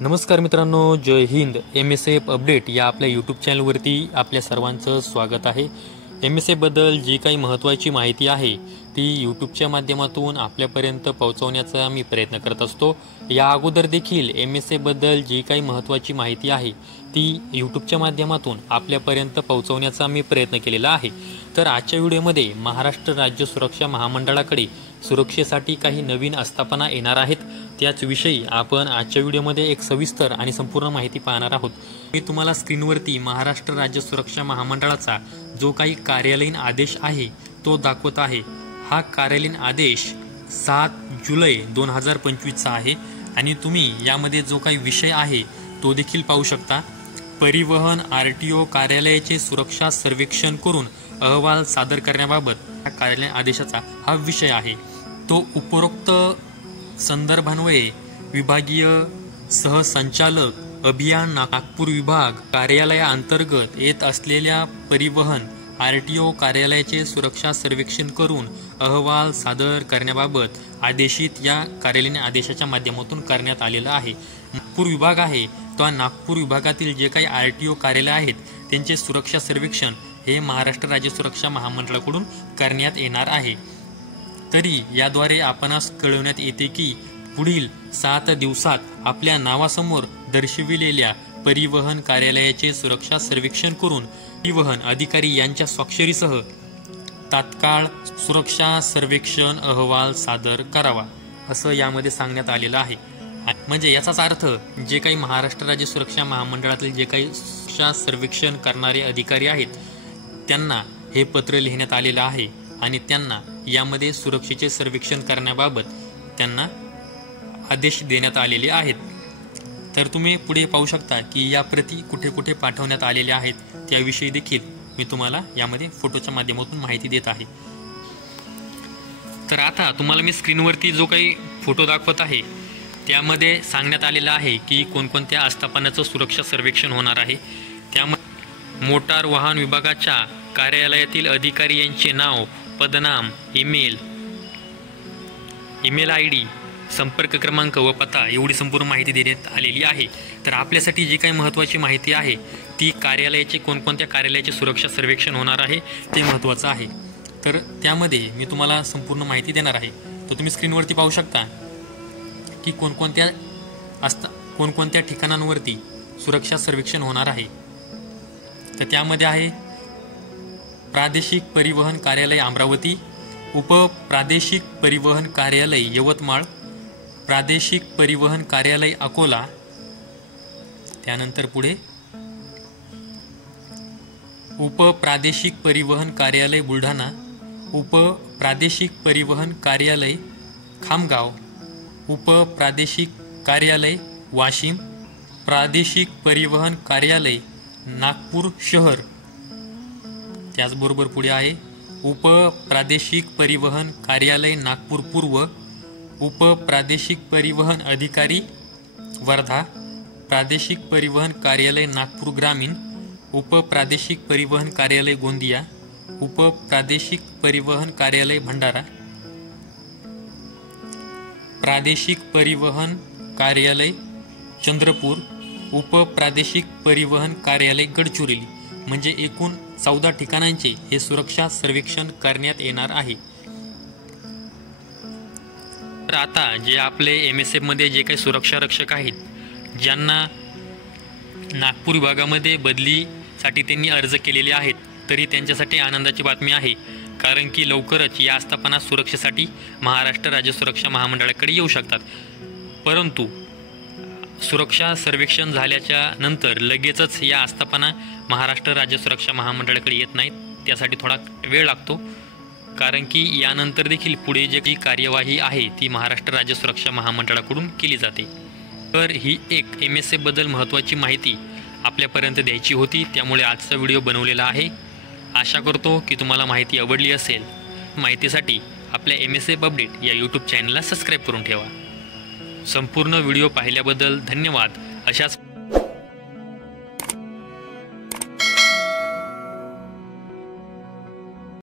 नमस्कार मित्रांनो, जय Hind. MSF update या आपल्या यूट्यूब चॅनलवरती आपल्या सर्वांचं स्वागत आहे. MSF बद्दल जी काही महत्त्वाची माहिती आहे ती यूट्यूबच्या माध्यमातून आपल्यापर्यंत पोहोचवण्याचा मी प्रयत्न करत असतो. या अगोदर देखील MSF बद्दल जी काही महत्त्वाची माहिती आहे ती यूट्यूबच्या माध्यमातून आपल्यापर्यंत पोहोचवण्याचा मी प्रयत्न केलेला आहे. तर आजच्या व्हिडिओमध्ये महाराष्ट्र राज्य सुरक्षा महामंडळाकडे सुरक्षेसाठी काही नवीन आस्थापना येणार आहेत, त्याचविषयी आपण आजच्या व्हिडिओमध्ये एक सविस्तर आणि संपूर्ण माहिती पाहणार आहोत. मी तुम्हाला स्क्रीनवरती महाराष्ट्र राज्य सुरक्षा महामंडळाचा जो काही कार्यालयीन आदेश आहे तो दाखवत आहे. हा कार्यालयीन आदेश 7 जुलै 2025चा आहे आणि तुम्ही यामध्ये जो काही विषय आहे तो देखील पाहू शकता. परिवहन RTO कार्यालयाचे सुरक्षा सर्वेक्षण करून अहवाल सादर करण्याबाबत या कार्यालयीन आदेशाचा हा विषय आहे. तो उपरोक्त संदर्भान्वये विभागीय सहसंचालक अभियान नागपूर विभाग कार्यालयाअंतर्गत येत असलेल्या परिवहन RTO कार्यालयाचे सुरक्षा सर्वेक्षण करून अहवाल सादर करण्याबाबत आदेशित या कार्यालयीन आदेशाच्या माध्यमातून करण्यात आलेला आहे. नागपूर विभाग आहे तो नागपूर विभागातील जे काही RTO कार्यालय आहेत त्यांचे सुरक्षा सर्वेक्षण हे महाराष्ट्र राज्य सुरक्षा महामंडळाकडून करण्यात येणार आहे. तरी याद्वारे आपणास कळवण्यात येते की पुढील 7 दिवसात आपल्या नावासमोर दर्शविलेल्या परिवहन कार्यालयाचे सुरक्षा सर्वेक्षण करून परिवहन अधिकारी यांच्या स्वाक्षरीसह तात्काळ सुरक्षा सर्वेक्षण अहवाल सादर करावा असं यामध्ये सांगण्यात आलेलं आहे. म्हणजे याचाच अर्थ जे काही महाराष्ट्र राज्य सुरक्षा महामंडळातील जे काही सुरक्षा सर्वेक्षण करणारे अधिकारी आहेत त्यांना हे पत्र लिहिण्यात आलेलं आहे आणि त्यांना यामध्ये सुरक्षेचे सर्वेक्षण करण्याबाबत त्यांना आदेश देण्यात आलेले आहेत. तर तुम्ही पुढे पाहू शकता की या प्रती कुठे कुठे पाठवण्यात आलेल्या आहेत त्याविषयी देखील मी तुम्हाला यामध्ये फोटोच्या माध्यमातून माहिती देत आहे. तर आता तुम्हाला मी स्क्रीनवरती जो काही फोटो दाखवत आहे त्यामध्ये सांगण्यात आलेलं आहे की कोणकोणत्या आस्थापनाचं सुरक्षा सर्वेक्षण होणार आहे. त्यामध्ये मोटार वाहन विभागाच्या कार्यालयातील अधिकारी यांचे नाव, पदनाम, ईमेल ID, संपर्क क्रमांक व पत्ता एवढी संपूर्ण माहिती देण्यात आलेली आहे. तर आपल्यासाठी जी काही महत्त्वाची माहिती आहे ती कार्यालयाचे कोणकोणत्या कार्यालयाचे सुरक्षा सर्वेक्षण होणार आहे ते महत्त्वाचं आहे. तर त्यामध्ये मी तुम्हाला संपूर्ण माहिती देणार आहे. तर तुम्ही स्क्रीनवरती पाहू शकता की कोणकोणत्या ठिकाणांवरती सुरक्षा सर्वेक्षण होणार आहे. तर त्यामध्ये आहे प्रादेशिक परिवहन कार्यालय अमरावती, उपप्रादेशिक परिवहन कार्यालय यवतमाळ, प्रादेशिक परिवहन कार्यालय अकोला, त्यानंतर पुढे उपप्रादेशिक परिवहन कार्यालय बुलढाणा, उपप्रादेशिक परिवहन कार्यालय खामगाव, उपप्रादेशिक कार्यालय वाशिम, प्रादेशिक परिवहन कार्यालय नागपूर शहर. त्याचबरोबर पुढे आहे उपप्रादेशिक परिवहन कार्यालय नागपूर पूर्व, उपप्रादेशिक परिवहन अधिकारी वर्धा, प्रादेशिक परिवहन कार्यालय नागपूर ग्रामीण, उपप्रादेशिक परिवहन कार्यालय गोंदिया, उपप्रादेशिक परिवहन कार्यालय भंडारा, प्रादेशिक परिवहन कार्यालय चंद्रपूर, उपप्रादेशिक परिवहन कार्यालय गडचिरोली. म्हणजे एकूण 14 ठिकाणांचे हे सुरक्षा सर्वेक्षण करण्यात येणार आहे. तर आता जे आपले MSF मध्ये जे काही सुरक्षा रक्षक आहेत ज्यांना नागपूर विभागामध्ये बदलीसाठी त्यांनी अर्ज केलेले आहेत तरी त्यांच्यासाठी आनंदाची बातमी आहे, कारण की लवकरच या आस्थापना सुरक्षेसाठी महाराष्ट्र राज्य सुरक्षा महामंडळाकडे येऊ शकतात. परंतु सुरक्षा सर्वेक्षण झाल्याच्या नंतर लगेचच या आस्थापना महाराष्ट्र राज्य सुरक्षा महामंडळाकडे येत नाहीत. त्यासाठी थोडा वेळ लागतो, कारण की यानंतर देखील पुढे जे काही कार्यवाही आहे ती महाराष्ट्र राज्य सुरक्षा महामंडळाकडून केली जाते. तर ही एक MSF बद्दल महत्त्वाची माहिती आपल्यापर्यंत द्यायची होती, त्यामुळे आजचा व्हिडिओ बनवलेला आहे. आशा करतो की तुम्हाला माहिती आवडली असेल. माहितीसाठी आपल्या MSF अपडेट या यूट्यूब चॅनलला सबस्क्राईब करून ठेवा. संपूर्ण व्हिडिओ पाहिल्याबद्दल धन्यवाद. अशाच